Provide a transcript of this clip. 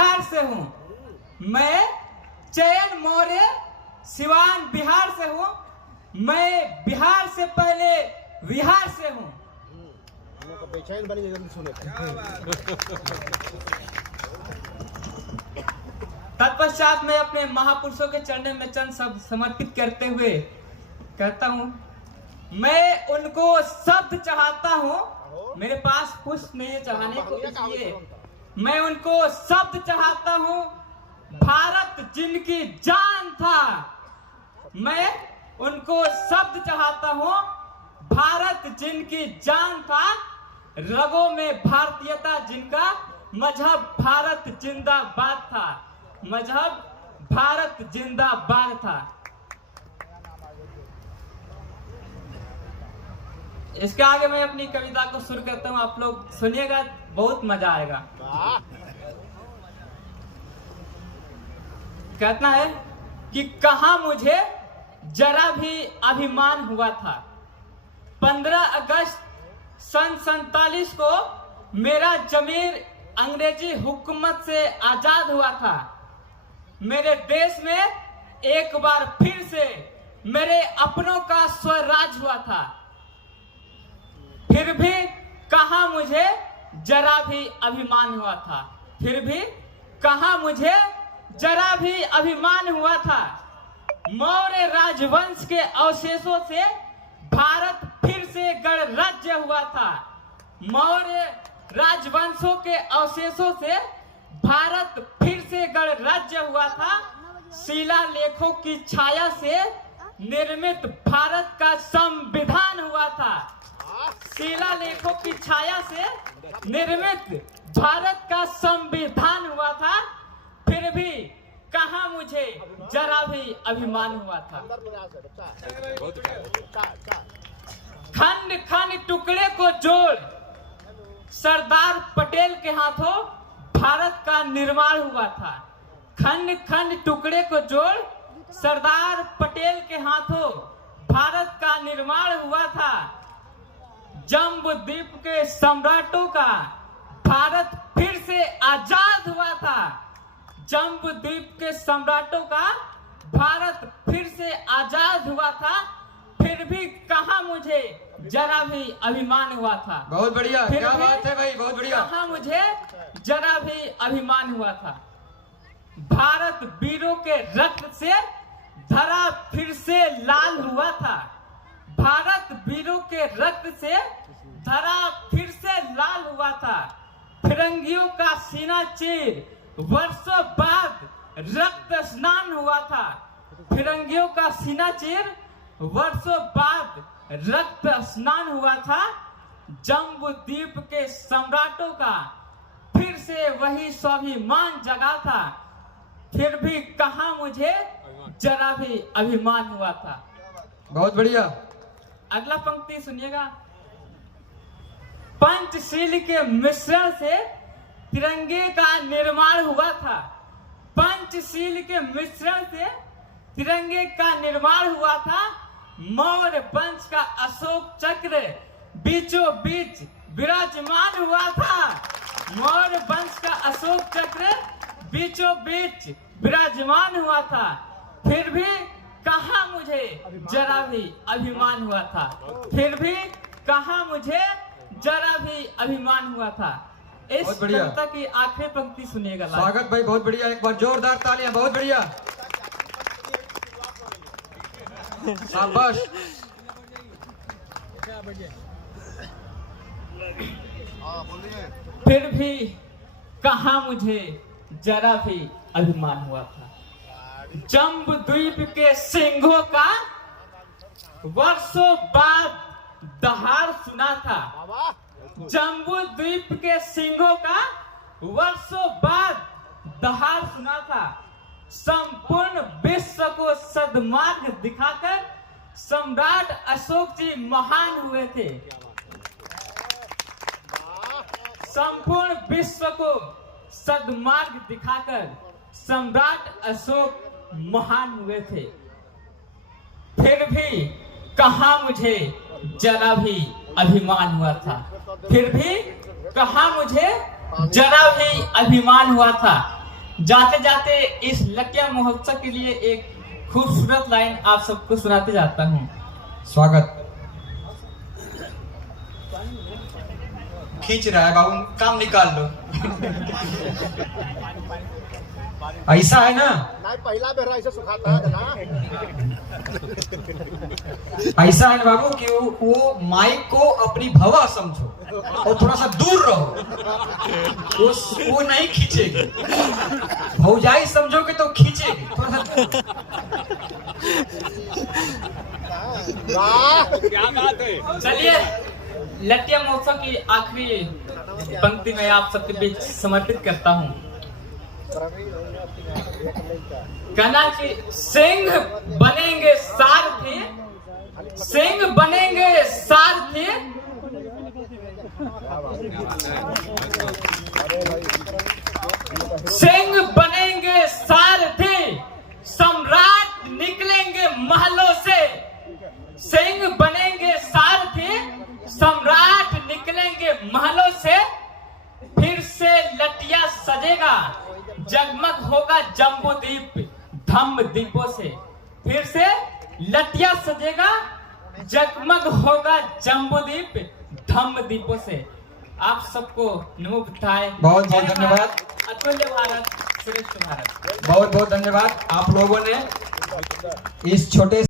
बिहार से हूँ। मैं चयन मौर्य सिवान बिहार से हूँ। मैं बिहार से पहले बिहार से हूँ। तत्पश्चात मैं अपने महापुरुषों के चरणों में चंद शब्द समर्पित करते हुए कहता हूँ, मैं उनको शब्द चाहता हूँ। मेरे पास पुष्प नहीं है चढ़ाने को, इसलिए मैं उनको शब्द चाहता हूँ। भारत जिनकी जान था, मैं उनको शब्द चाहता हूँ। भारत जिनकी जान था, रगों में भारतीयता जिनका, मजहब भारत जिंदाबाद था। मजहब भारत जिंदाबाद था। इसके आगे मैं अपनी कविता को शुरू करता हूँ, आप लोग सुनिएगा, बहुत मजा आएगा। कहना है कि कहाँ मुझे जरा भी अभिमान हुआ था। 15 अगस्त सन 47 को मेरा जमीर अंग्रेजी हुकूमत से आजाद हुआ था। मेरे देश में एक बार फिर से मेरे अपनों का स्वराज हुआ था। फिर भी कहाँ मुझे जरा भी अभिमान हुआ था। फिर भी कहाँ मुझे जरा भी अभिमान हुआ था। मौर्य राजवंश के अवशेषों से भारत फिर से गणराज्य हुआ था। मौर्य राजवंशों के अवशेषों से भारत फिर से गणराज्य हुआ था। शिलालेखों की छाया से निर्मित भारत का संविधान हुआ था। शिलालेखों की छाया से निर्मित भारत का संविधान हुआ था। फिर भी कहाँ मुझे जरा भी अभिमान हुआ था। खंड खंड टुकड़े को जोड़ सरदार पटेल के हाथों भारत का निर्माण हुआ था। खंड खंड टुकड़े को जोड़ सरदार पटेल के हाथों भारत का निर्माण हुआ था। जम्बूद्वीप के सम्राटों का भारत फिर से आजाद हुआ था। जम्बूद्वीप के सम्राटों का भारत फिर से आजाद हुआ था। फिर भी कहाँ मुझे जरा भी अभिमान हुआ था। बहुत बढ़िया, क्या बात है भाई, बहुत बढ़िया। कहाँ मुझे जरा भी अभिमान हुआ था। भारत वीरों के रक्त से धरा फिर से लाल हुआ था। भारत वीरों के रक्त से धरा फिर से लाल हुआ था। फिरंगियों का सीना चीर वर्षों बाद रक्त स्नान हुआ था। फिरंगियों का सीना चीर वर्षों बाद रक्त स्नान हुआ था। जम्बूद्वीप के सम्राटों का फिर से वही स्वाभिमान जगा था। फिर भी कहाँ मुझे जरा भी अभिमान हुआ था। बहुत बढ़िया। अगला पंक्ति सुनिएगा। पंचशील के मिश्रण से तिरंगे का निर्माण हुआ था। पंचशील के मिश्रण से तिरंगे का निर्माण हुआ था। मौर्य वंश का अशोक चक्र बीचों बीच विराजमान हुआ था। मौर्य वंश का अशोक चक्र बीचों बीच विराजमान हुआ था। फिर भी कहाँ मुझे जरा भी अभिमान हुआ था। फिर भी कहाँ मुझे जरा भी अभिमान हुआ था। इस कविता की आखिरी पंक्ति सुनिएगा। स्वागत भाई, बहुत बढ़िया, एक बार जोरदार तालियां। बहुत बढ़िया, शाबाश। फिर भी कहाँ मुझे जरा भी अभिमान हुआ था। जम्बूद्वीप के सिंहों का वर्षों बाद दहाड़ सुना था। जम्बूद्वीप के सिंहों का वर्षों बाद दहाड़ सुना था। संपूर्ण विश्व को सद्मार्ग दिखाकर सम्राट अशोक जी महान हुए थे। संपूर्ण विश्व को सद्मार्ग दिखाकर सम्राट अशोक महान हुए थे। फिर भी कहाँ मुझे जरा भी अभिमान हुआ था। फिर भी कहाँ मुझे जरा भी अभिमान हुआ था। जाते जाते इस लटिया महोत्सव के लिए एक खूबसूरत लाइन आप सबको सुनाते जाता हूँ। स्वागत। खींच रहा है बाबू, काम निकाल लो। ऐसा है ना, पहला बेरा ऐसे सुखाता है ना। ऐसा है ना बाबू कि वो माइक को अपनी भवा समझो और थोड़ा सा दूर रहो, वो नहीं खींचेगी। भौजाई समझोगे तो खींचेगी थोड़ा सा। क्या बात है। चलिए लटिया महोत्सव की आखिरी पंक्ति में आप सबके बीच समर्पित करता हूँ। कहना कि सिंह बनेंगे सारथी, सिंह बनेंगे सारथी, सिंह बनेंगे सारथी, सम्राट निकलेंगे महलों से। सिंह बनेंगे सारथी, सम्राट निकलेंगे महलों से। फिर से लटिया सजेगा, जगमग होगा जम्बूद्वीप धम्म दीपों से। फिर से लटिया सजेगा, जगमग होगा जम्बूद्वीप धम्म दीपों से। आप सबको नमो बुद्धाय। बहुत बहुत धन्यवाद। अतुल्य भारत, श्रेष्ठ भारत। बहुत बहुत धन्यवाद। आप लोगों ने इस छोटे